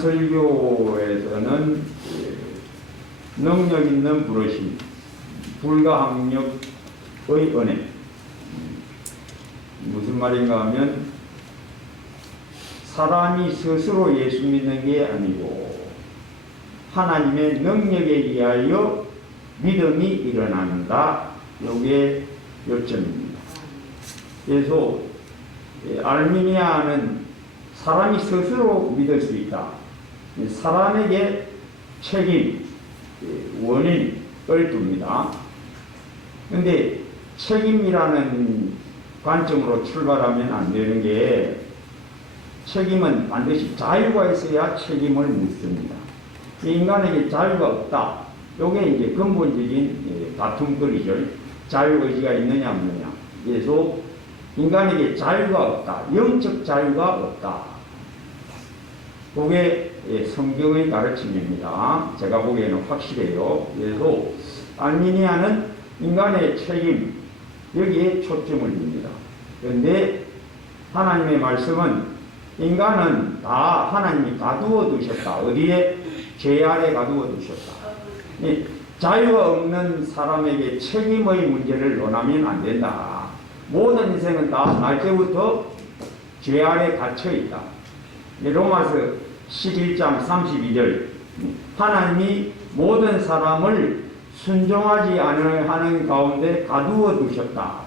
한설교에서는 능력 있는 부르심, 불가항력의 은혜. 무슨 말인가 하면 사람이 스스로 예수 믿는 게 아니고 하나님의 능력에 의하여 믿음이 일어난다. 이게 요점입니다. 그래서 알미니아는 사람이 스스로 믿을 수 있다. 사람에게 책임, 원인을 둡니다. 그런데 책임이라는 관점으로 출발하면 안 되는 게 책임은 반드시 자유가 있어야 책임을 묻습니다. 인간에게 자유가 없다. 이게 이제 근본적인 다툼거리죠. 자유의지가 있느냐 없느냐. 그래서 인간에게 자유가 없다. 영적 자유가 없다. 그게 성경의 가르침입니다. 제가 보기에는 확실해요. 그래서 알미니아는 인간의 책임, 여기에 초점을 둡니다. 그런데 하나님의 말씀은 인간은 다 하나님이 가두어 두셨다. 어디에? 죄 아래 가두어 두셨다. 자유가 없는 사람에게 책임의 문제를 논하면 안 된다. 모든 인생은 다 날때부터 죄 아래 갇혀 있다. 로마서 11장 32절 하나님이 모든 사람을 순종하지 않는 가운데 가두어 두셨다.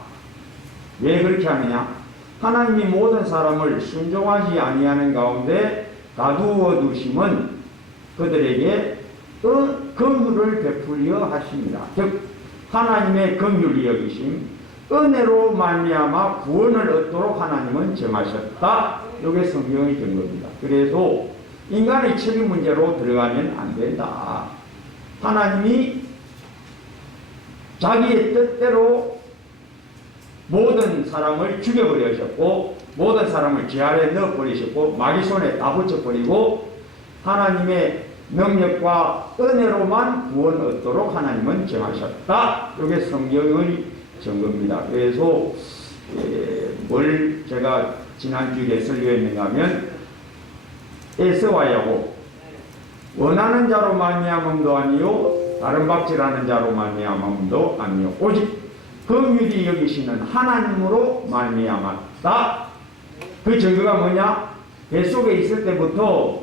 왜 그렇게 하느냐? 하나님이 모든 사람을 순종하지 아니하는 가운데 가두어 두심은 그들에게 긍휼을 베풀려 하십니다. 즉 하나님의 긍휼이 여기심, 은혜로 말미암아 구원을 얻도록 하나님은 정하셨다. 이게 성경의 증거입니다. 그래서 인간의 책임 문제로 들어가면 안 된다. 하나님이 자기의 뜻대로 모든 사람을 죽여버리셨고 모든 사람을 죄 아래 넣어버리셨고 마귀 손에 다 붙여버리고 하나님의 능력과 은혜로만 구원 얻도록 하나님은 정하셨다. 이게 성경의 증거입니다. 그래서 뭘 제가 지난주에 설교했는가 하면 에서와 야곱 원하는 자로 말미암음도 아니요 다른 박질하는 자로 말미암음도 아니요 오직 긍휼히 여기시는 하나님으로 말미암았다. 그 증거가 뭐냐? 뱃속에 있을 때부터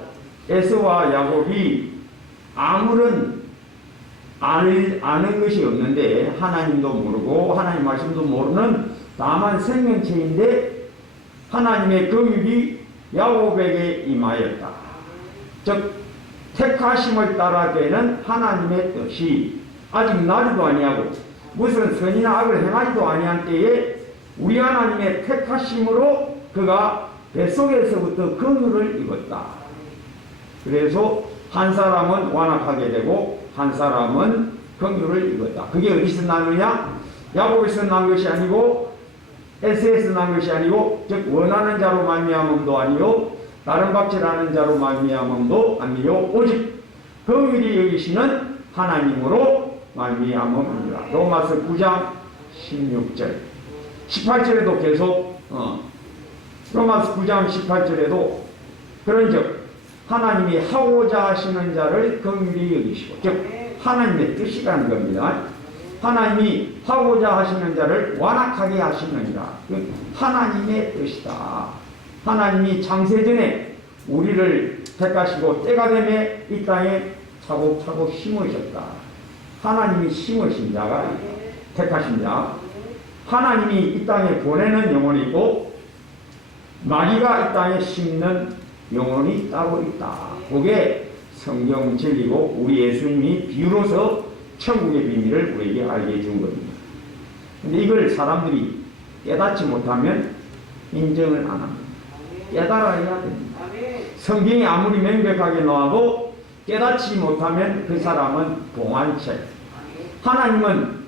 에서와 야곱이 아무런 아는 것이 없는데 하나님도 모르고 하나님 말씀도 모르는 다만 생명체인데 하나님의 긍휼이 야곱에게 임하였다. 즉 택하심을 따라 되는 하나님의 뜻이 아직 나지도 아니하고 무슨 선이나 악을 행하지도 아니한 때에 우리 하나님의 택하심으로 그가 뱃속에서부터 긍휼을 입었다. 그래서 한 사람은 완악하게 되고 한 사람은 긍휼을 입었다. 그게 어디서 나느냐? 야곱에서 난 것이 아니고 에서에서 난 것이 아니고 즉 원하는 자로 말미암음도 아니요 다른 박질하는 자로 말미암음도 아니요 오직 긍휼히 여기시는 하나님으로 말미암음이라. 로마서 9장 16절 18절에도 계속 로마서 9장 18절에도 그런즉 하나님이 하고자 하시는 자를 긍휼히 여기시고 즉 하나님의 뜻이라는 겁니다. 하나님이 하고자 하시는 자를 완악하게 하시느니라. 하나님의 뜻이다. 하나님이 창세전에 우리를 택하시고 때가 되매 이 땅에 차곡차곡 심으셨다. 하나님이 심으신 자가 택하신 자, 하나님이 이 땅에 보내는 영혼이 있고 마귀가 이 땅에 심는 영혼이 따로 있다. 그게 성경 진리고 우리 예수님이 비유로서 천국의 비밀을 우리에게 알게 해준 겁니다. 근데 이걸 사람들이 깨닫지 못하면 인정을 안 합니다. 깨달아야 됩니다. 성경이 아무리 명백하게 나와도 깨닫지 못하면 그 사람은 봉안책. 하나님은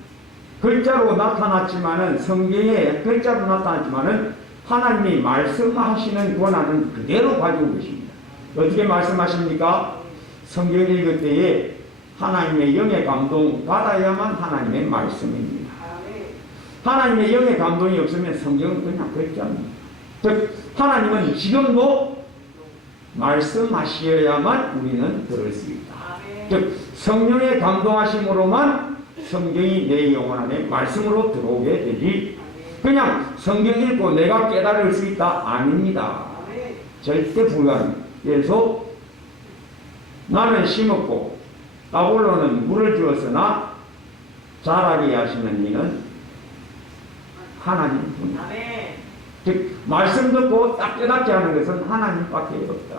글자로 나타났지만은 성경에 글자로 나타났지만은 하나님이 말씀하시는 권한은 그대로 가지고 계십니다. 어떻게 말씀하십니까? 성경 읽을 때에 하나님의 영의 감동 받아야만 하나님의 말씀입니다. 하나님의 영의 감동이 없으면 성경은 그냥 글자입니다. 즉 하나님은 지금도 말씀하셔야만 우리는 들을 수 있다. 즉 성령의 감동하심으로만 성경이 내 영혼 안에 말씀으로 들어오게 되지, 그냥 성경 읽고 내가 깨달을 수 있다? 아닙니다. 절대 불가능합니다. 그래서 나는 심었고 아볼로는 물을 주었으나 자라게 하시는 이는 하나님뿐이다. 즉 말씀 듣고 딱 깨닫게 하는 것은 하나님밖에 없다.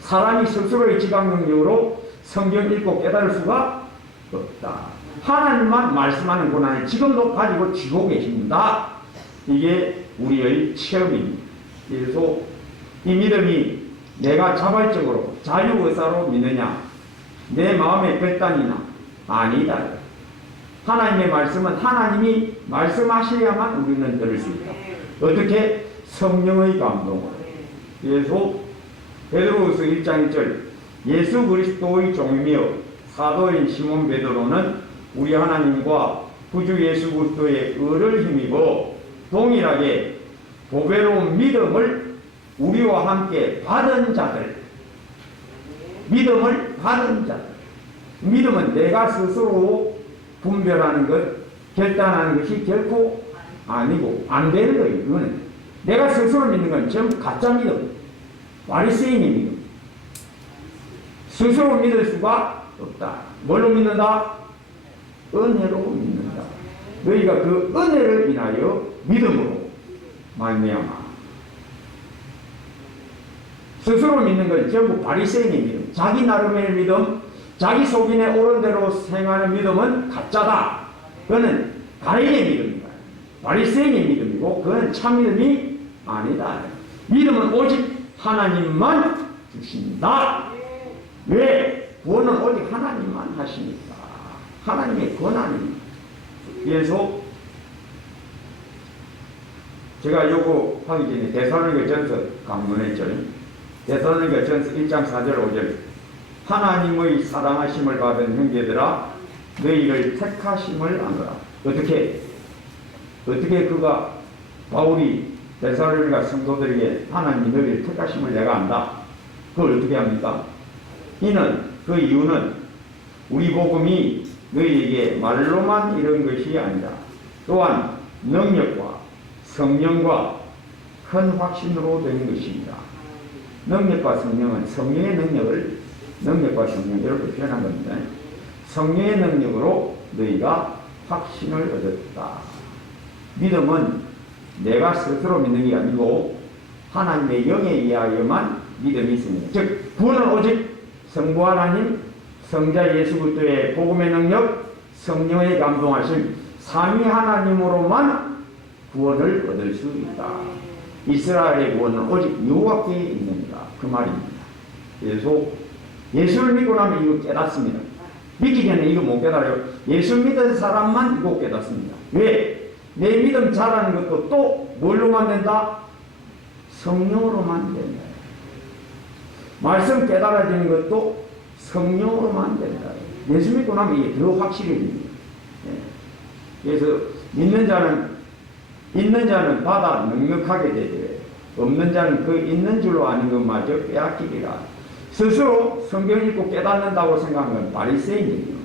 사람이 스스로의 지각 능력으로 성경 읽고 깨달을 수가 없다. 하나님만 말씀하는 권한을 지금도 가지고 쥐고 계십니다. 이게 우리의 체험입니다. 그래서 이 믿음이 내가 자발적으로 자유의사로 믿느냐, 내 마음의 결단이나 아니다. 하나님의 말씀은 하나님이 말씀하셔야만 우리는 들을 수 있다. 어떻게? 성령의 감동으로. 그래서 베드로후서 1장 1절 예수 그리스도의 종이며 사도인 시몬 베드로는 우리 하나님과 구주 예수 그리스도의 의를 힘입어 동일하게 보배로운 믿음을 우리와 함께 받은 자들, 믿음을 받은 자들. 믿음은 내가 스스로 분별하는 것, 결단하는 것이 결코 아니고 안 되는 거예요. 이거는 내가 스스로 믿는 건 전부 가짜 믿음, 바리새인의 믿음. 스스로 믿을 수가 없다. 뭘로 믿는다? 은혜로 믿는다. 너희가 그 은혜를 인하여 믿음으로 말미암아. 스스로 믿는 건 전부 바리새인의 믿음, 자기 나름의 믿음, 자기 속인에 옳은 대로 생하는 믿음은 가짜다. 그거는 가인의 믿음이다. 바리새인의 믿음이고 그건 참 믿음이 아니다. 믿음은 오직 하나님만 주신다. 왜? 구원은 오직 하나님만 하시니까. 하나님의 권한입니다. 그래서 제가 요거 하기 전에 데살로니가전서 강론했죠. 데살로니가전서 1장 4절 5절 하나님의 사랑하심을 받은 형제들아 너희를 택하심을 아노라. 어떻게 그가 바울이 데살로니가 성도들에게 하나님 너희를 택하심을 내가 안다. 그걸 어떻게 합니까? 그 이유는 우리 복음이 너희에게 말로만 이런 것이 아니라 또한 능력과 성령과 큰 확신으로 된 것입니다. 능력과 성령은 성령의 능력과 성령 이렇게 표현한 겁니다. 성령의 능력으로 너희가 확신을 얻었다. 믿음은 내가 스스로 믿는 게 아니고 하나님의 영에 의하여만 믿음이 있습니다. 즉 구원은 오직 성부 하나님, 성자 예수 그리스도의 복음의 능력, 성령의 감동하심, 삼위 하나님으로만 구원을 얻을 수 있다. 이스라엘의 구원은 오직 여호와께 있는다. 그 말입니다. 그래서 예수를 믿고 나면 이거 깨닫습니다. 믿기 전에 이거 못 깨달아요. 예수 믿은 사람만 이거 깨닫습니다. 왜? 내 믿음 자라는 것도 또 뭘로만 된다? 성령으로만 된다. 말씀 깨달아지는 것도 성령으로만 된다. 예수 믿고 나면 이게 더 확실해집니다. 그래서 있는 자는 받아 넉넉하게 되되 없는 자는 그 있는 줄로 아는 것마저 빼앗기리라. 스스로 성경 읽고 깨닫는다고 생각하는 건 바리새인입니다.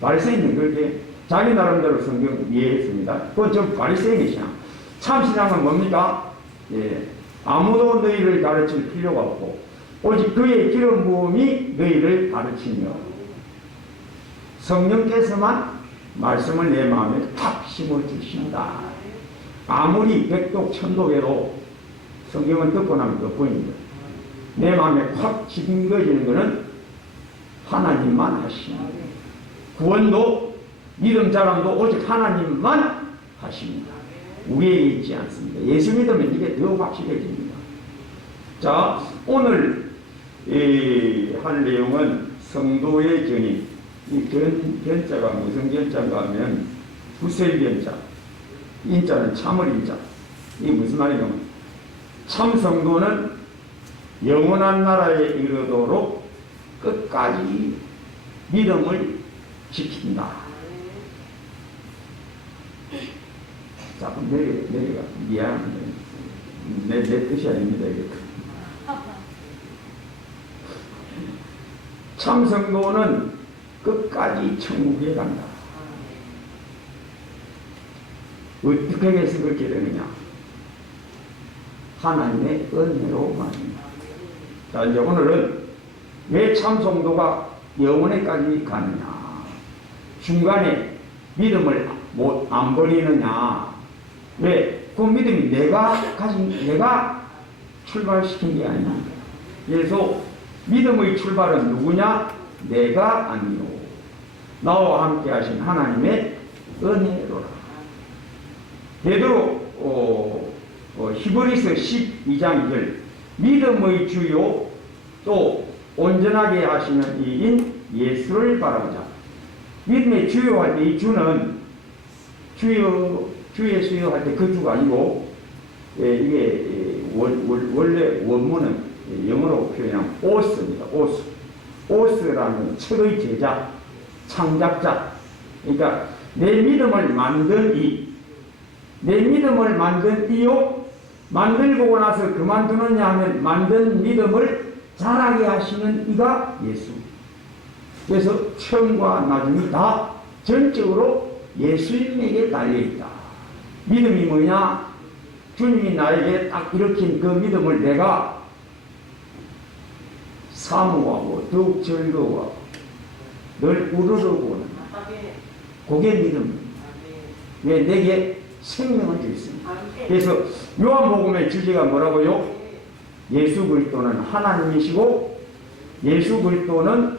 바리새인은 그렇게 자기 나름대로 성경 이해했습니다. 그건 좀 바리새인의 신앙. 참 신앙은 뭡니까? 아무도 너희를 가르칠 필요가 없고 오직 그의 기름 부음이 너희를 가르치며 성령께서만 말씀을 내 마음에 탁 심어주신다. 아무리 백독 천독해도 성경은 듣고 나면 또 보입니다. 내 마음에 확 짓거지는 것은 하나님만 하십니다. 구원도 믿음 자람도 오직 하나님만 하십니다. 우리에게 있지 않습니다. 예수 믿으면 이게 더 확실해집니다. 자, 오늘 할 내용은 성도의 견인. 이 견자가 무슨 견자인가 하면 부셀 견자, 인자는 참을 인자. 이게 무슨 말이냐면 참 성도는 영원한 나라에 이르도록 끝까지 믿음을 지킨다. 자, 그럼 내려가. 미안합니다. 내 뜻이 아닙니다. 참성도는 끝까지 천국에 간다. 어떻게 해서 그렇게 되느냐? 하나님의 은혜로 말입니다. 자, 이제 오늘은 왜 참성도가 영원에까지 가느냐? 중간에 믿음을 안 버리느냐? 왜? 그 믿음이 내가 출발시킨 게 아닙니다. 그래서 믿음의 출발은 누구냐? 내가 아니요. 나와 함께 하신 하나님의 은혜로라. 베드로 히브리서 12장 2절 믿음의 주요 또 온전하게 하시는 이인 예수를 바라보자. 믿음의 주요 할 때 이 주는 주의 수요 할 때 그 주가 아니고 이게 원래 원문은 영어로 표현하면 오스입니다. 오스라는 책의 제자, 창작자. 그러니까 내 믿음을 만든 이요 만들고 나서 그만두느냐 하면 만든 믿음을 자라게 하시는 이가 예수. 그래서 처음과 나중이 다 전적으로 예수님에게 달려있다. 믿음이 뭐냐? 주님이 나에게 딱 일으킨 그 믿음을 내가 사모하고 더욱 즐거워하고 늘 우러러보는 그게 믿음. 왜? 내게 생명을 주있습니다. 그래서 요한복음의 주제가 뭐라고요? 예수 그리스도는 하나님이시고 예수 그리스도는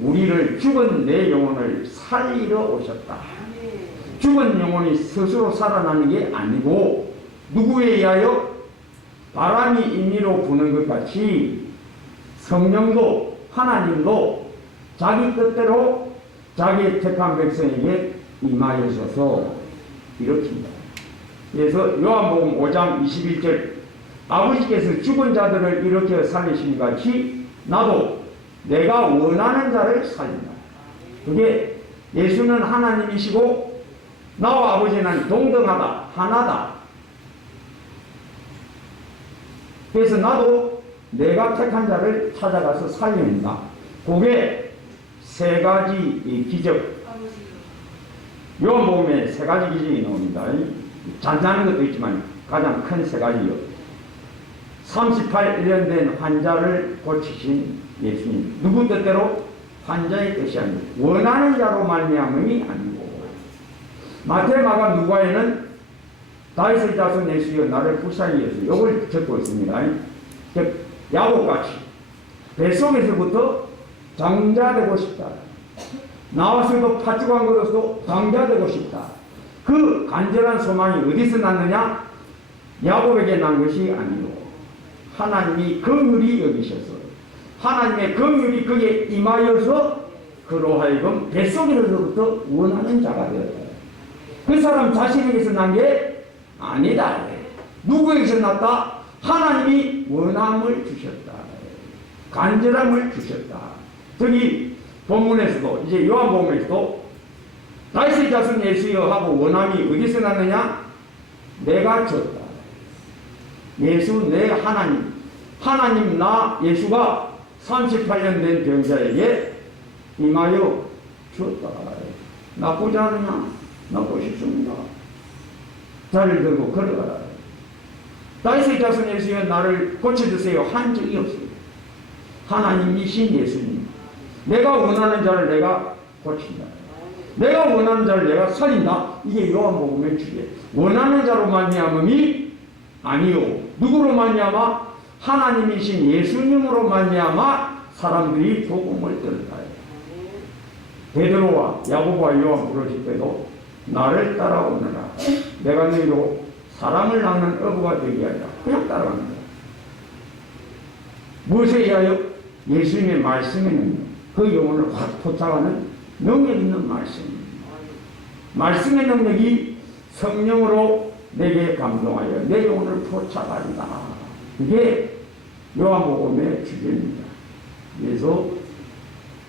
우리를 죽은 내 영혼을 살리러 오셨다. 죽은 영혼이 스스로 살아나는 게 아니고 누구에 의하여? 바람이 임의로 부는 것 같이 성령도 하나님도 자기 뜻대로 자기의 택한 백성에게 임하여셔서 일으킵니다. 그래서 요한복음 5장 21절 아버지께서 죽은 자들을 일으켜 살리신 같이 나도 내가 원하는 자를 살린다. 그게 예수는 하나님이시고 나와 아버지는 동등하다. 하나다. 그래서 나도 내가 택한 자를 찾아가서 살린다. 그게 세 가지 기적. 요한복음에 세 가지 기적이 나옵니다. 잔잔한 것도 있지만 가장 큰 세 가지요. 38년 된 환자를 고치신 예수님. 누구 뜻대로? 환자의 뜻이 아니고 원하는 자로 말미암음이 아니고. 마태, 마가, 누가에는 다윗의 자손 예수여 나를 불쌍히 여기소서 이걸 적고 있습니다. 야곱같이 뱃속에서부터 장자되고 싶다. 나와서도 팥죽한 것으로서 장자되고 싶다. 그 간절한 소망이 어디서 났느냐? 야곱에게 난 것이 아니요 하나님이 긍휼히 여기셔서 하나님의 긍휼이 그게 임하여서 그로 하여금 뱃속에서부터 원하는 자가 되었다. 그 사람 자신에게서 난 게 아니다. 누구에게서 났다? 하나님이 원함을 주셨다. 간절함을 주셨다. 저기 본문에서도 이제 요한복음에서도 다윗의 자손 예수여 하고 원함이 어디서 났느냐? 내가 줬다. 예수 내 하나님 나 예수가 38년 된 병자에게 임하여 주었다. 나쁘지 않으냐? 나쁘고 싶습니다. 자리를 들고 걸어가라. 다윗의 자손 예수여 나를 고쳐주세요 한 적이 없습니다. 하나님이신 예수님. 내가 원하는 자를 내가 고친다. 내가 원하는 자를 내가 살린다. 이게 요한복음의 주제. 원하는 자로 말미암음이 아니요. 누구로 말미암아? 하나님이신 예수님으로 말미암아 사람들이 복음을 들었다. 베드로와 야고보와 요한 부르실 때도 나를 따라오느라 내가 너희로 사람을 낳는 어부가 되게 하리라. 그냥 따라가는 거야. 무엇에 의하여? 예수님의 말씀에 능력. 그 영혼을 확 포착하는 능력 있는 말씀입니다. 말씀의 능력이 성령으로 내게 감동하여 내 영혼을 포착하리라. 이게 요한복음의 주제입니다. 그래서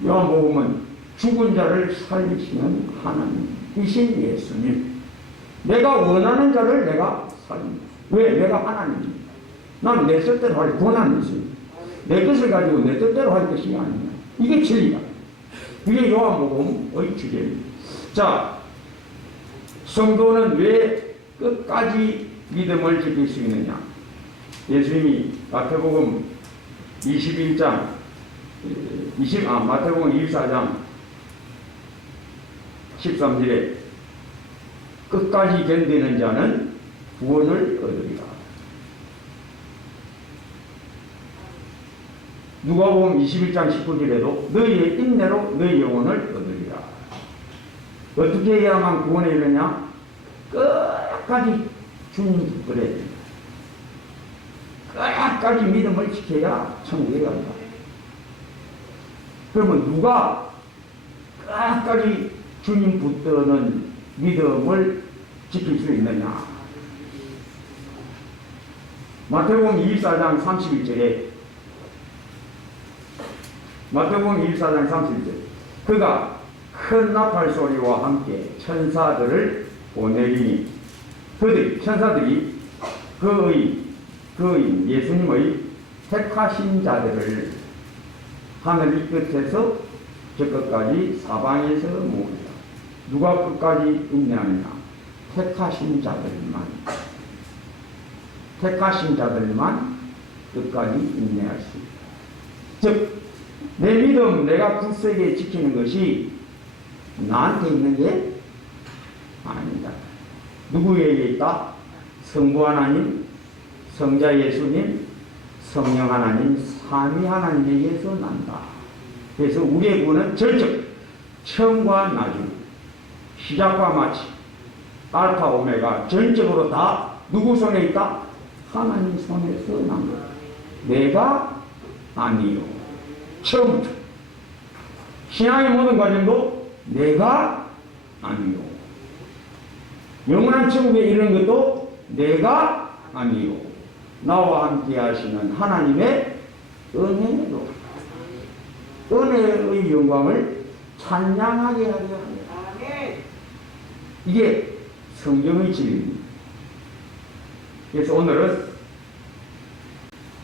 요한복음은 죽은 자를 살리시는 하나님이신 예수님. 내가 원하는 자를 내가 살립니다. 왜? 내가 하나님입니다. 난 내 뜻대로 할 권한이 있습니다. 내 뜻을 가지고 내 뜻대로 할 것이 아니야. 이게 진리다. 그게 요한복음의 주제입니다. 자, 성도는 왜 끝까지 믿음을 지킬 수 있느냐? 예수님이 마태복음 21장, 마태복음 24장 13절에 끝까지 견디는 자는 구원을 얻으리라. 누가복음 21장 19절에도 너희의 인내로 너희 영혼을 얻으리라. 어떻게 해야만 구원에 이르냐? 끝까지 주님 붙들어야 된다. 끝까지 믿음을 지켜야 천국에 간다. 그러면 누가 끝까지 주님 붙드는 믿음을 지킬 수 있느냐? 마태복음 24장 31절에 그가 큰 나팔 소리와 함께 천사들을 보내리니 천사들이 그의 예수님의 택하신 자들을 하늘 이 끝에서 저 끝까지 사방에서 모으리라. 누가 끝까지 인내하느냐? 택하신 자들만 끝까지 인내할 수 있다. 즉, 내 믿음, 내가 굳세게 지키는 것이 나한테 있는 게 아니다. 누구에게 있다? 성부 하나님, 성자 예수님, 성령 하나님, 삼위 하나님에게서 난다. 그래서 우리의 구원은 절적, 처음과 나중, 시작과 마치, 알파 오메가 전적으로 다 누구 손에 있다? 하나님 손에서 난 거다. 내가 아니요. 처음부터 신앙의 모든 과정도 내가 아니요. 영원한 천국에 이르는 것도 내가 아니요. 나와 함께 하시는 하나님의 은혜로 은혜의 영광을 찬양하게 하려 합니다. 이게 성경의 진리입니다. 그래서 오늘은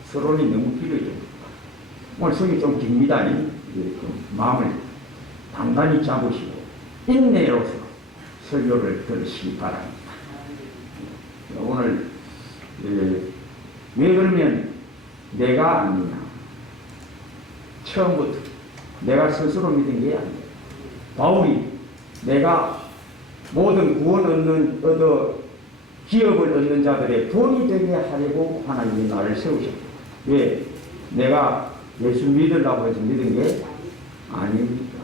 서론이 너무 길어요. 오늘 성이 좀 깁니다. 좀 마음을 단단히 잡으시고 인내로서 설교를 들으시기 바랍니다. 오늘 왜 그러면 내가 아니냐? 처음부터 내가 스스로 믿은 게 아니에요. 바울이 내가 모든 구원 기업을 얻는 자들의 돈이 되게 하려고 하나님이 나를 세우셨다. 왜? 내가 예수 믿으려고 해서 믿은 게 아닙니까?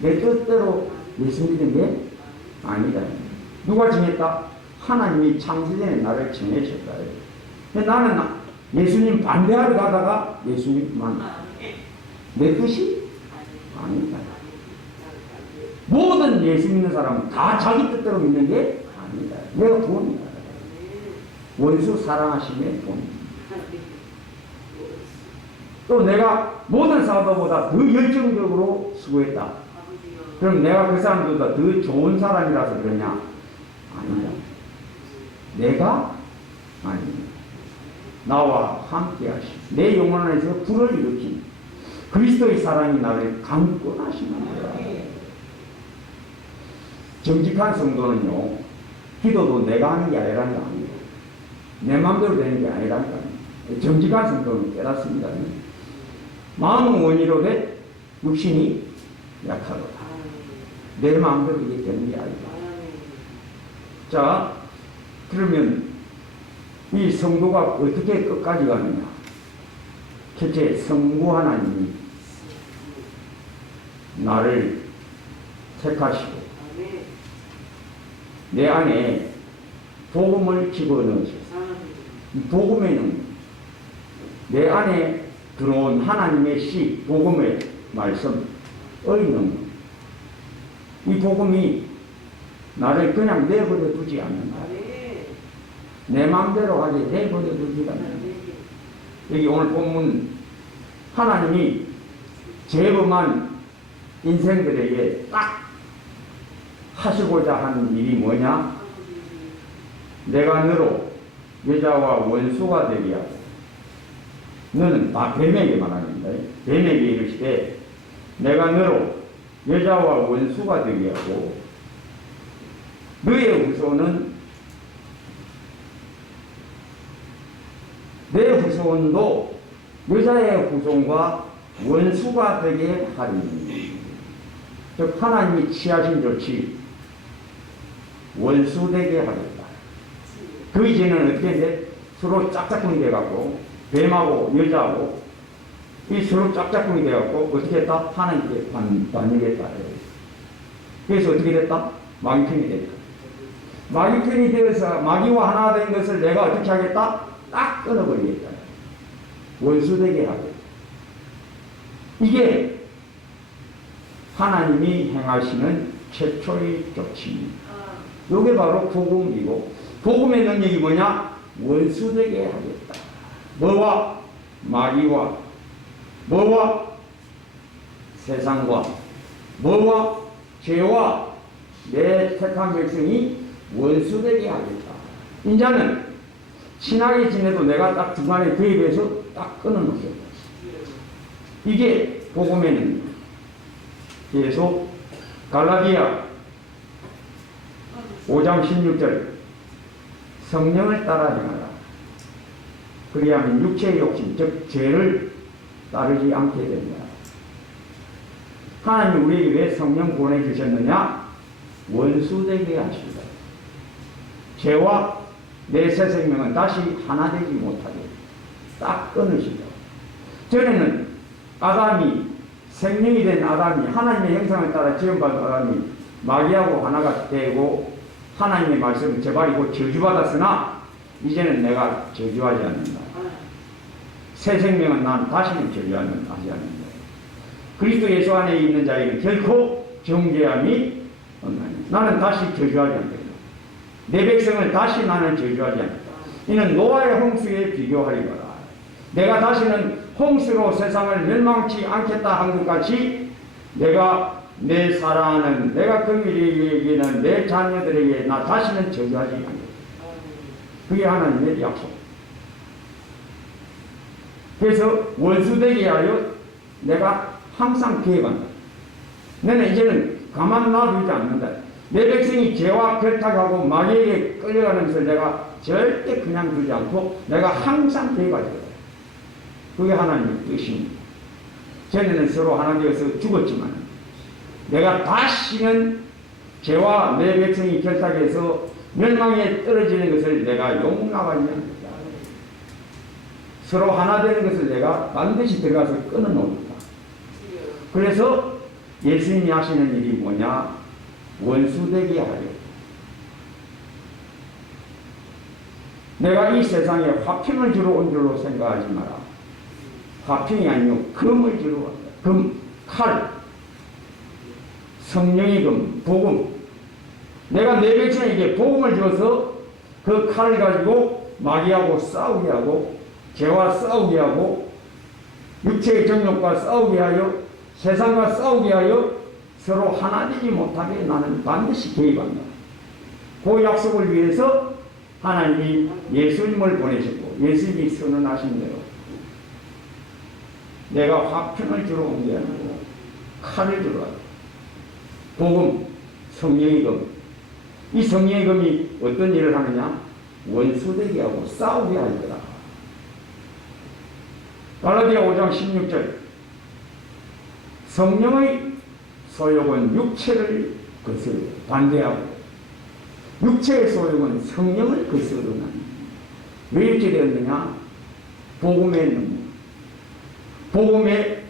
내 뜻대로 예수 믿은 게 아니다. 누가 정했다? 하나님이 창세전에 나를 정하셨다. 나는 예수님 반대하러 가다가 예수님만 내 뜻이 아니다. 모든 예수 믿는 사람은 다 자기 뜻대로 믿는 게 아니다. 내가 돈이다. 원수 사랑하심의 돈. 또 내가 모든 사도보다 더 열정적으로 수고했다. 그럼 내가 그 사람들보다 더 좋은 사람이라서 그러냐? 아니다. 내가 아닙니다. 나와 함께 하시 내 영혼 안에서 불을 일으킨 그리스도의 사랑이 나를 강권하시는 거야. 정직한 성도는요, 기도도 내가 하는 게 아니라는 거 아닙니다. 내 마음대로 되는 게 아니라는 거 아닙니다. 정직한 성도는 깨닫습니다. 마음은 원이로되 육신이 약하도다. 내 마음대로 이게 되는 게 아니다. 자, 그러면 이 성도가 어떻게 끝까지 가느냐? 첫째, 성부 하나님이 나를 택하시고 내 안에 복음을 집어넣으셔서 이 복음에는 내 안에 들어온 하나님의 시, 복음의 말씀, 의는 이 복음이 나를 그냥 내버려 두지 않는다. 내 마음대로 하게 내버려 두지 않는다. 여기 오늘 본문 하나님이 죄범한 인생들에게 딱 하시고자 하는 일이 뭐냐? 내가 너로 여자와 원수가 되게 하고 너는 다 뱀에게 말합니다. 뱀에게 이르시되 내가 너로 여자와 원수가 되게 하고 너의 후손은 내 후손도 여자의 후손과 원수가 되게 하리니. 즉 하나님이 취하신 조치 원수 되게 하겠다. 그 이제는 어떻게 돼? 서로 짝짝꿍이 돼갖고 뱀하고 여자하고 이 서로 짝짝꿍이 돼갖고 어떻게 했다? 하나님께 반역했다. 그래서 어떻게 됐다? 마귀 편이 됐다. 마귀 편이 되어서 마귀와 하나 된 것을 내가 어떻게 하겠다? 딱 끊어버리겠다. 원수 되게 하겠다. 이게 하나님이 행하시는 최초의 조치입니다. 이게 바로 복음이고, 복음의 능력이 뭐냐? 원수 되게 하겠다. 뭐와? 마귀와, 뭐와? 세상과, 뭐와? 죄와 내 택한 백성이 원수 되게 하겠다. 이제는 친하게 지내도 내가 딱 중간에 개입해서 딱 끊어놓겠다. 이게 복음의 능력. 계속 갈라디아 5장 16절 성령을 따라 행하라. 그리하면 육체의 욕심 즉 죄를 따르지 않게 됩니다. 하나님 우리에게 왜 성령 보내주셨느냐? 원수 되게 하십니다. 죄와 내 새 생명은 다시 하나 되지 못하게 딱 끊으시죠. 전에는 아담이 생명이 된 아담이 하나님의 형상을 따라 지음받은 아담이 마귀하고 하나가 되고 하나님의 말씀을 저버리고 저주받았으나 이제는 내가 저주하지 않는다. 새 생명은 난 다시는 저주하지 않는다. 그리스도 예수 안에 있는 자에게 결코 정죄함이 없나니 나는 다시 저주하지 않는다. 내 백성을 다시 나는 저주하지 않는다. 이는 노아의 홍수에 비교하리거라. 내가 다시는 홍수로 세상을 멸망치 않겠다 한 것 같이 내가 내 사랑하는 내가 긍휼히 여기는 내 자녀들에게 나 다시는 저주하지 않겠다. 그게 하나님의 약속. 그래서 원수되게 하여 내가 항상 개입한다. 너는 이제는 가만 놔두지 않는다. 내 백성이 죄와 결탁하고 마귀에게 끌려가는 것을 내가 절대 그냥 두지 않고 내가 항상 개입하겠다. 그게 하나님의 뜻입니다. 전에는 서로 하나 되어서 죽었지만 내가 다시는 죄와 내 백성이 결탁해서 멸망에 떨어지는 것을 내가 용납하지 않는다. 서로 하나 되는 것을 내가 반드시 들어가서 끊어놓는다. 그래서 예수님이 하시는 일이 뭐냐? 원수되게 하려. 내가 이 세상에 화평을 주러 온 줄로 생각하지 마라. 화평이 아니요 금을 주러 왔다. 금, 칼, 성령의 금, 복음. 내가 내 백성에게 복음을 주어서 그 칼을 가지고 마귀하고 싸우게 하고 죄와 싸우게 하고 육체의 정욕과 싸우게 하여 세상과 싸우게 하여 서로 하나 되지 못하게 나는 반드시 개입한다. 그 약속을 위해서 하나님이 예수님을 보내셨고 예수님이 선언하신 대로 내가 화평을 주러 온 게 아니고 칼을 주러 왔다. 복음, 성령의 금. 이 성령의 금이 어떤 일을 하느냐? 원수되게 하고 싸우게 할 거다. 갈라디아 5장 16절 성령의 소욕은 육체를 거스르 반대하고 육체의 소욕은 성령을 거스르는. 왜 이렇게 되었느냐? 복음의 능력, 복음의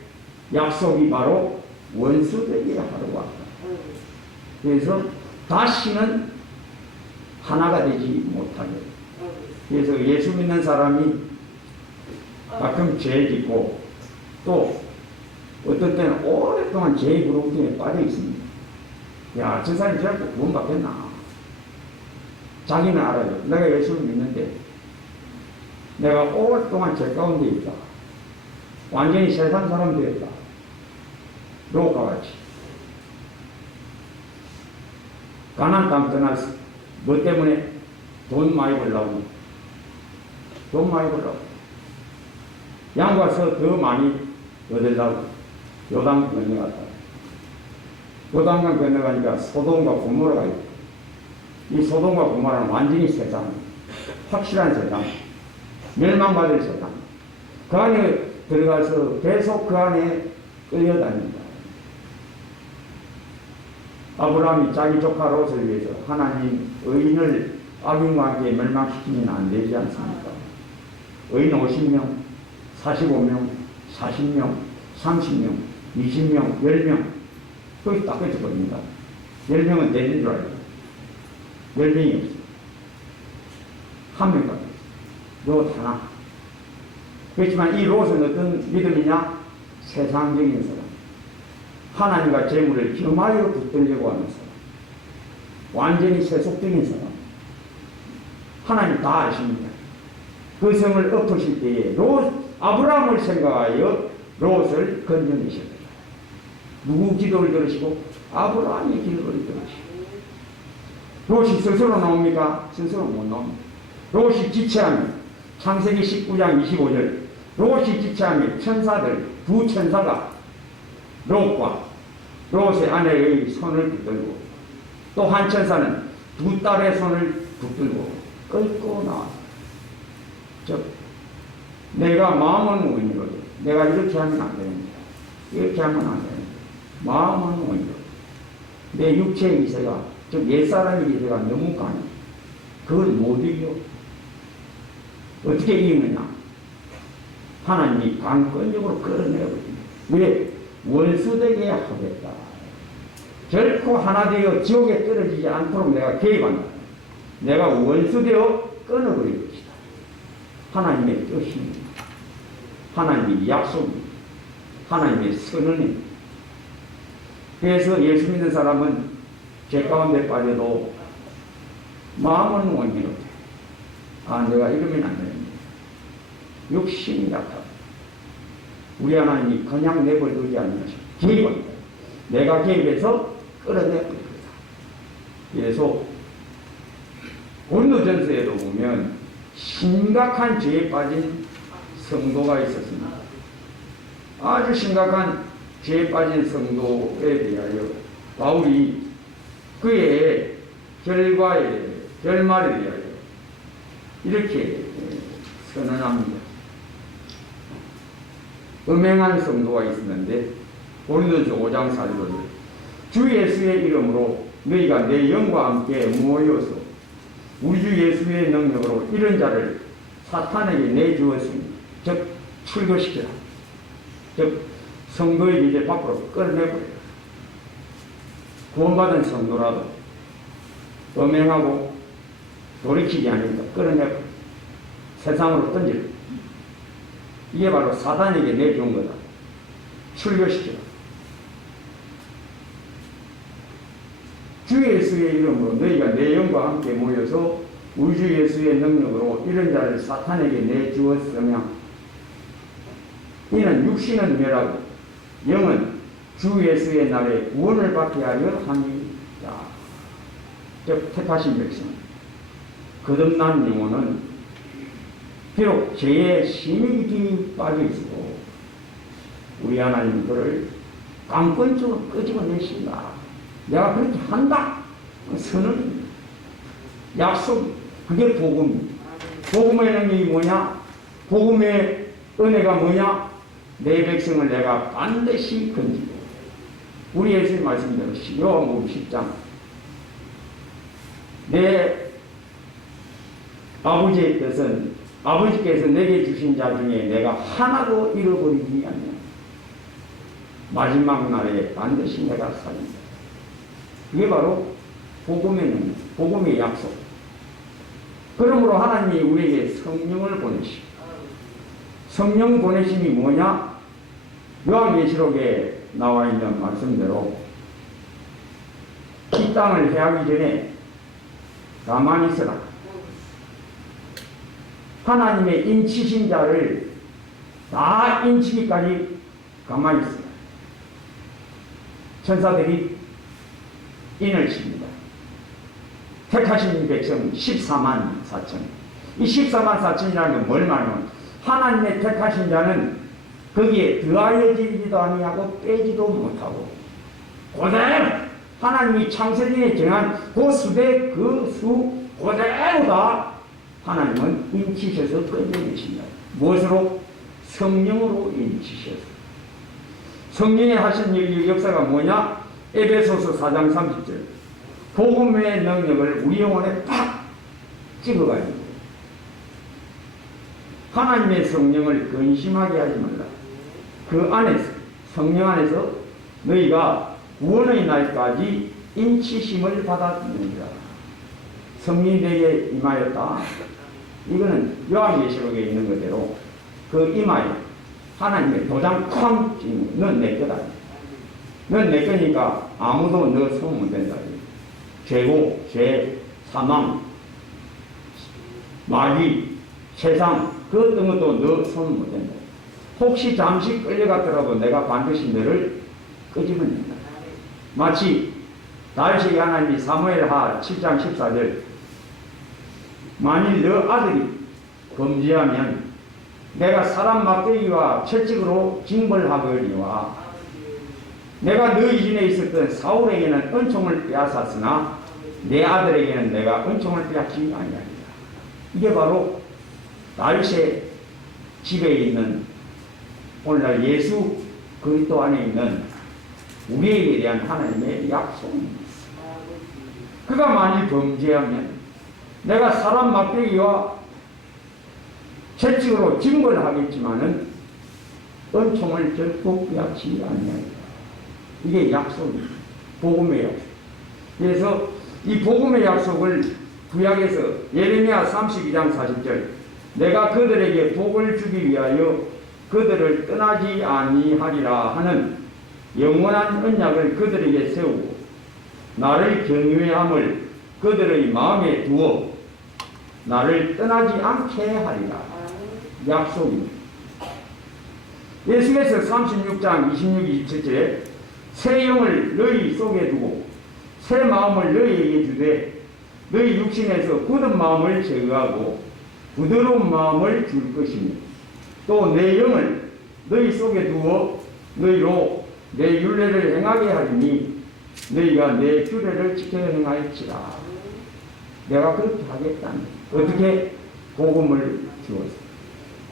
약속이 바로 원수되게 하러 왔다. 그래서 다시는 하나가 되지 못하게. 그래서 예수 믿는 사람이 가끔 죄 짓고 또 어떤 때는 오랫동안 죄의 부르심에 빠져 있습니다. 야, 저 사람이 저렇게 구원 받겠나? 자기는 알아요. 내가 예수를 믿는데 내가 오랫동안 죄 가운데 있다. 완전히 세상 사람 되었다. 롯과 같이. 가나안 땅 떠났어. 뭐 때문에? 돈 많이 벌라고. 돈 많이 벌라고. 양과서 더 많이 얻으려고. 요단 건너갔다. 요단강 건너가니까 소돔과 고모라가 있고, 이 소돔과 고모라는 완전히 세상, 확실한 세상, 멸망받을 세상. 그 안에 들어가서 계속 그 안에 끌려다닙니다. 아브라함이 자기 조카 롯을 위해서 하나님 의인을 악인과 함께 멸망시키면 안 되지 않습니까? 의인 50명, 45명, 40명, 30명, 20명, 10명. 거기 딱 뺏어버립니다. 10명은 되는 줄 알고. 10명이 없어요. 한 명밖에 없어요. 롯 하나. 그렇지만 이 롯은 어떤 믿음이냐? 세상적인 사람. 하나님과 재물을 겸하여 붙들려고 하는 사람. 완전히 세속적인 사람. 하나님 다 아십니다. 그 성을 엎으실 때에 아브라함을 생각하여 롯을 건져내셨다. 누구 기도를 들으시고? 아브라함의 기도를 들으시고. 롯이 스스로 나옵니까? 스스로 못 나옵니다. 롯이 지체하면 창세기 19장 25절 롯이 지체하면 천사들 두 천사가 롯과 롯의 아내의 손을 붙들고 또 한 천사는 두 딸의 손을 붙들고 끌고 나왔다. 즉 내가 마음은 오인이거든. 내가 이렇게 하면 안 됩니다. 이렇게 하면 안 됩니다. 마음은 오인이거든. 내 육체의 기세가 즉 옛사람의 기세가 너무 강해. 그걸 못 이겨. 어떻게 이기느냐? 하나님이 강권적으로 끌어내버립니다. 왜? 원수되게 하겠다. 결코 하나 되어 지옥에 떨어지지 않도록 내가 개입한다. 내가 원수되어 끊어버릴 것이다. 하나님의 뜻입니다. 하나님의 약속입니다. 하나님의 선언입니다. 그래서 예수 믿는 사람은 죄 가운데 빠져도 마음은 원기롭다. 아, 내가 이러면 안 됩니다. 욕심이 약하다. 우리 하나님이 그냥 내버려두지 않으셔. 개입합니다. 내가 개입해서 끌어내버립니다. 그래서 고린도전서에도 보면 심각한 죄에 빠진 성도가 있었습니다. 아주 심각한 죄에 빠진 성도에 대하여 바울이 그의 결말에 대하여 이렇게 선언합니다. 음행한 성도가 있었는데 고린도전서 5장 4절 주 예수의 이름으로 너희가 내 영과 함께 모여서 우리 주 예수의 능력으로 이런 자를 사탄에게 내주었습니다. 즉 출교시키라. 즉 성도의 이제 밖으로 끌어내버려라. 구원받은 성도라도 음행하고 돌이키지 않으니까 끌어내버려. 세상으로 던지라. 이게 바로 사단에게 내준 거다. 출교시키라. 주 예수의 이름으로 너희가 내 영과 함께 모여서 우리 주 예수의 능력으로 이런 자를 사탄에게 내주었으며 이는 육신은 멸하고 영은 주 예수의 날에 구원을 받게 하려 함이다. 즉 택하신 백성 거듭난 영혼은 비록 죄에 심히 깊이 빠져 있고 우리 하나님 그를 강권적으로 끄집어내신다. 내가 그렇게 한다. 선언, 약속, 그게 복음입니다. 복음의 능력이 뭐냐? 복음의 은혜가 뭐냐? 내 백성을 내가 반드시 건지고. 우리 예수님 말씀대로 요한복음 10장 내 아버지의 뜻은 아버지께서 내게 주신 자 중에 내가 하나도 잃어버리지 않냐. 마지막 날에 반드시 내가 살린다. 이게 바로 복음의 능력, 복음의 약속. 그러므로 하나님이 우리에게 성령을 보내시고 성령 보내심이 뭐냐? 요한계시록에 나와 있는 말씀대로 이 땅을 해하기 전에 가만히 있어라. 하나님의 인치신 자를 다 인치기까지 가만히 있어라. 천사들이 인을 칩니다. 택하신 백성 14만 4천. 이 14만 4천이라는 건 뭘 말하면 하나님의 택하신 자는 거기에 더하여지기도 아니하고 빼지도 못하고 그대로 하나님이 창세전에 정한 그 수대 그 수 그대로 다 하나님은 인치셔서 끝내주신다. 무엇으로? 성령으로 인치셔서. 성령이 하신 이 역사가 뭐냐? 에베소서 4장 30절 복음의 능력을 우리 영혼에 팍 찍어가지고 하나님의 성령을 근심하게 하지 말라. 그 안에서 성령 안에서 너희가 구원의 날까지 인치심을 받았느니라. 성령이 내게 임하였다. 이거는 요한계시록에 있는 그대로 그 임하여 하나님의 도장 쾅 찍는 넌 내 거다. 넌 내 거니까 아무도 너 손 못 된다. 죄고, 죄, 사망, 마귀, 세상 그 어떤 것도 너 손 못 된다. 혹시 잠시 끌려갔더라도 내가 반드시 너를 끄집어낸다. 마치 다윗에게 하나님이 사무엘하 7장 14절 만일 너 아들이 범죄하면 내가 사람 막대기와 채찍으로 징벌하거니와 내가 너 이전에 있었던 사울에게는 은총을 빼앗았으나 내 아들에게는 내가 은총을 빼앗지 아니하리라. 이게 바로 다윗의 집에 있는 오늘날 예수 그리스도 안에 있는 우리에게 대한 하나님의 약속입니다. 그가 만일 범죄하면 내가 사람 막대기와 채찍으로 징벌을 하겠지만은 은총을 결코 빼앗지 아니하리라. 이게 약속입니다. 복음의 약속. 그래서 이 복음의 약속을 구약에서 예레미야 32장 40절 내가 그들에게 복을 주기 위하여 그들을 떠나지 아니하리라 하는 영원한 언약을 그들에게 세우고 나를 경외함을 그들의 마음에 두어 나를 떠나지 않게 하리라. 약속입니다. 예수께서 36장 26, 27절에 새 영을 너희 속에 두고 새 마음을 너희에게 주되 너희 육신에서 굳은 마음을 제거하고 부드러운 마음을 줄 것이니 또 내 영을 너희 속에 두어 너희로 내 율례를 행하게 하리니 너희가 내 규례를 지켜 행할지라. 내가 그렇게 하겠다니. 어떻게? 복음을 주었어.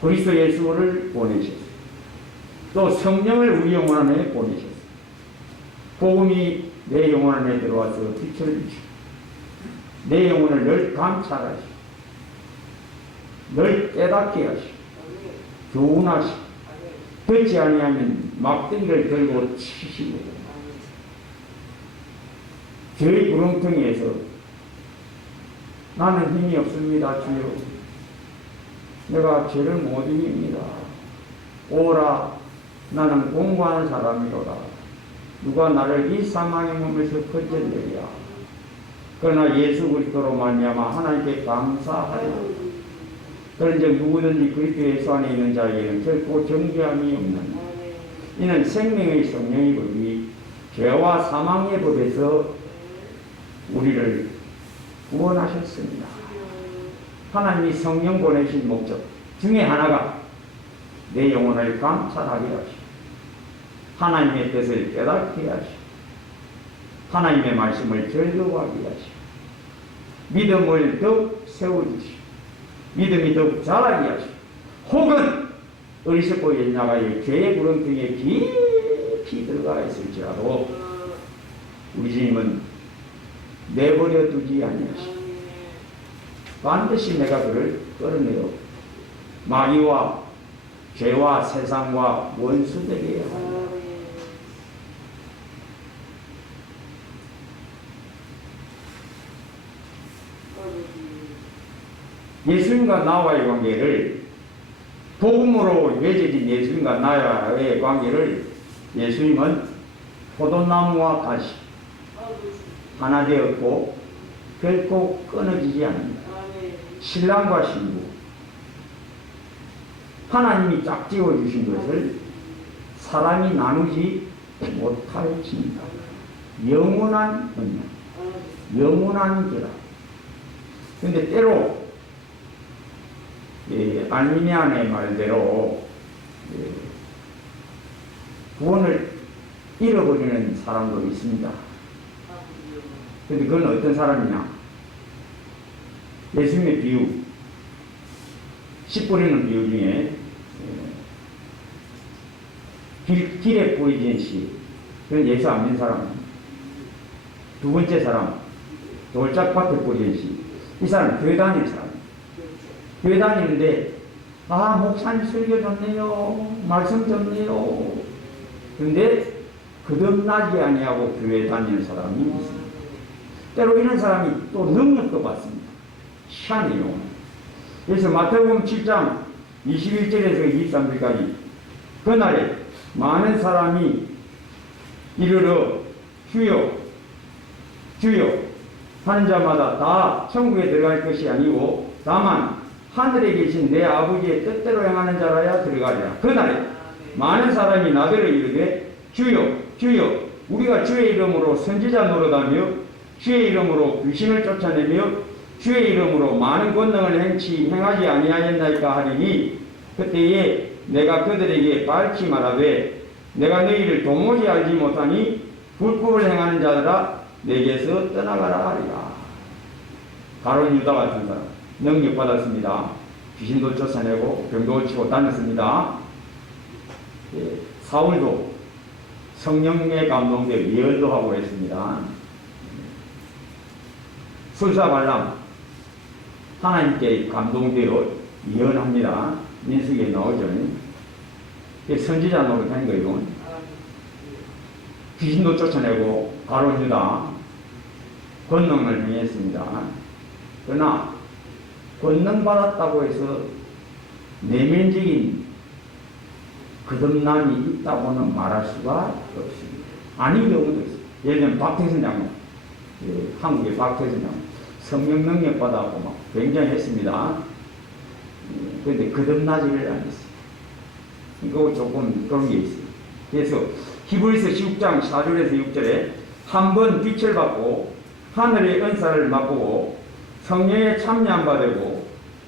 그리스도 예수를 보내셨어. 또 성령을 우리 영혼 안에 보내셨어. 복음이 내 영혼 안에 들어와서 빛을 비추고 내 영혼을 늘 감찰하시고 늘 깨닫게 하시고 교훈하시고 그렇지 아니하면 막대기를 들고 치시고 죄의 구렁텅이에서 나는 힘이 없습니다 주여 내가 죄를 못 이깁니다. 오라 나는 공고한 사람이로다. 누가 나를 이 사망의 몸에서 건져내랴. 그러나 예수 그리스도로 말미암아 하나님께 감사하여 그런즉 누구든지 그리스도 예수 안에 있는 자에게는 결코 정죄함이 없는 이는 생명의 성령이거니 죄와 사망의 법에서 우리를 구원하셨습니다. 하나님이 성령 보내신 목적 중에 하나가 내 영혼을 감찰하게 하시고 하나님의 뜻을 깨닫게 하시고 하나님의 말씀을 즐거워하게 하시고 믿음을 더욱 세워주시고 믿음이 더욱 자라게 하시고 혹은 어리석고 옛나가의 죄의 구렁텅이에 깊이 들어가 있을지라도 우리 주님은 내버려 두지 아니하시고 반드시 내가 그를 끌어내어 마귀와 죄와 세상과 원수되게 하리라. 예수님과 나와의 관계를 복음으로 맺어진 예수님과 나와의 관계를 예수님은 포도나무와 가시 하나 되었고 결코 끊어지지 않는다. 신랑과 신부 하나님이 짝지어 주신 것을 사람이 나누지 못할지니라. 영원한 언약, 영원한 결합. 그런데 때로 알미니안의 말대로 구원을 잃어버리는 사람도 있습니다. 근데 그건 어떤 사람이냐? 예수님의 비유, 씨 뿌리는 비유 중에 길에 뿌려진 씨, 그건 예수 안 믿는 사람. 두 번째 사람, 돌짝밭에 뿌려진 씨. 이 사람은 교회 다니는 사람. 교회 다니는데 목사님 설교 좋네요, 말씀 좋네요. 근데 거듭나지 아니하고 교회 다니는 사람이 있습니다. 때로 이런 사람이 또 능력도 받습니다. 희한해요. 그래서 마태복음 7장 21절에서 23절까지 그날에 많은 사람이 이르러 주여 주여 하는 자마다 다 천국에 들어갈 것이 아니고 다만 하늘에 계신 내 아버지의 뜻대로 행하는 자라야 들어가리라. 그날에 많은 사람이 나더러 이르되 주여 주여 우리가 주의 이름으로 선지자 노릇하며 주의 이름으로 귀신을 쫓아내며 주의 이름으로 많은 권능을 행하지 아니하였나이까 하리니 그때에 내가 그들에게 밝히 말하되 내가 너희를 도무지 알지 못하니 불법을 행하는 자들아 내게서 떠나가라 하리라. 가룟 유다 같은 사람 능력 받았습니다. 귀신도 쫓아내고 병도 고치고 다녔습니다. 사울도 성령에 감동되어 예언도 하고 했습니다. 술사발람 하나님께 감동되어 예언합니다. 민수기에 나오죠. 선지자 노릇하는 거예요. 귀신도 쫓아내고 가룟 유다 권능을 행했습니다. 그러나 권능 받았다고 해서 내면적인 거듭남이 있다고는 말할 수가 없습니다. 아닌 경우도 있어요. 예를 들면 박태선 장군, 한국의 박태선 장군 성령 능력 받았고 막 굉장했습니다. 그런데 거듭나지를 않았어요. 이거 조금 그런 게 있어요. 그래서 히브리서 16장 4절에서 6절에 한 번 빛을 받고 하늘의 은사를 맛보고 성령에 참여한 바 되고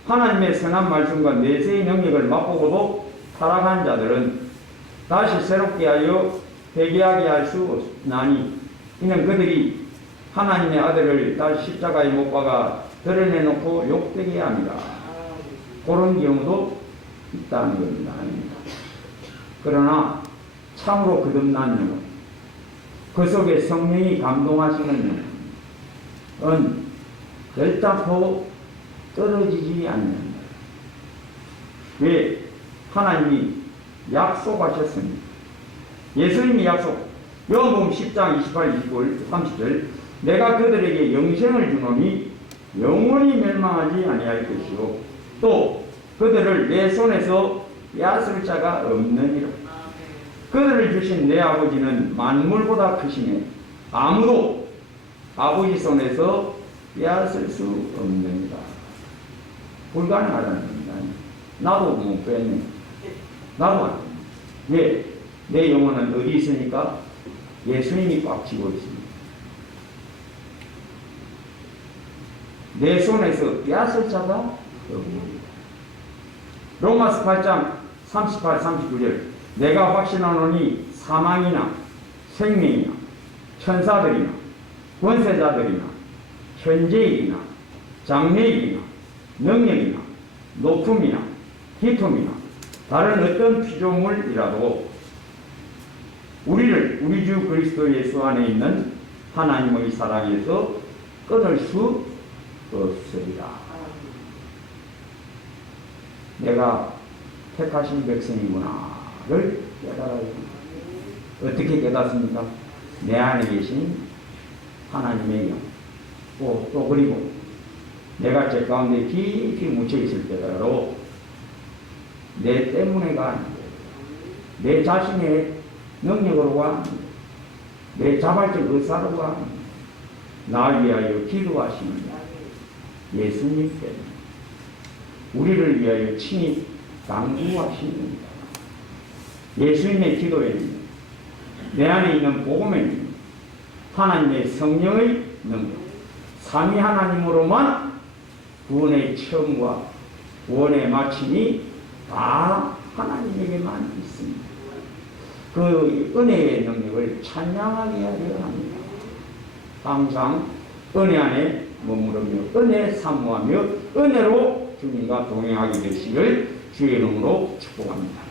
하나님의 선한 말씀과 내세의 능력을 맛보고도 타락한 자들은 다시 새롭게 하여 회개하게 할 수 없나니 이는 그들이 하나님의 아들을 다시 십자가에 못 박아 드러내놓고 욕되게 합니다. 그런 경우도 있다는 겁니다. 그러나 참으로 거듭난 영혼, 그 속에 성령이 감동하시는 영혼은 결단코 떨어지지 않는다. 왜? 하나님이 약속하셨습니다. 예수님이 약속, 요한복음 10장 28, 29, 30절 내가 그들에게 영생을 주노니 영원히 멸망하지 아니할 것이요 또 그들을 내 손에서 빼앗을 자가 없느니라. 그들을 주신 내 아버지는 만물보다 크시네 아무도 아버지 손에서 빼앗을 수 없느니라. 불가능하다는 겁니다. 나도 못 빼네. 나도 안 돼. 왜? 내 영혼은 어디 있으니까? 예수님이 꽉 쥐고 있습니다. 내 손에서 빼앗을 자가 없습니다. 로마서 8장 38, 39절 내가 확신하노니 사망이나 생명이나 천사들이나 권세자들이나 현재일이나 장래일이나 능력이나 높음이나 기쁨이나 다른 어떤 피조물이라도 우리를 우리 주 그리스도 예수 안에 있는 하나님의 사랑에서 끊을 수 없으리라. 내가 택하신 백성이구나를 깨달아야 합니다. 어떻게 깨닫습니까? 내 안에 계신 하나님의 영. 또 그리고 내가 제 가운데 깊이 묻혀 있을 때로 내 때문에가 아니고 내 자신의 능력으로가 아니고 내 자발적 의사로가 아니고 나 위하여 기도하시는 예수님 때문에 우리를 위하여 친히 당부하십니다. 예수님의 기도에는 내 안에 있는 복음에는 하나님의 성령의 능력, 삼위 하나님으로만 구원의 처음과 구원의 마침이 다 하나님에게만 있습니다. 그 은혜의 능력을 찬양하게 하려 합니다. 항상 은혜 안에 머무르며 은혜 사모하며 은혜로 주님과 동행하게 되시길 주의 이름으로 축복합니다.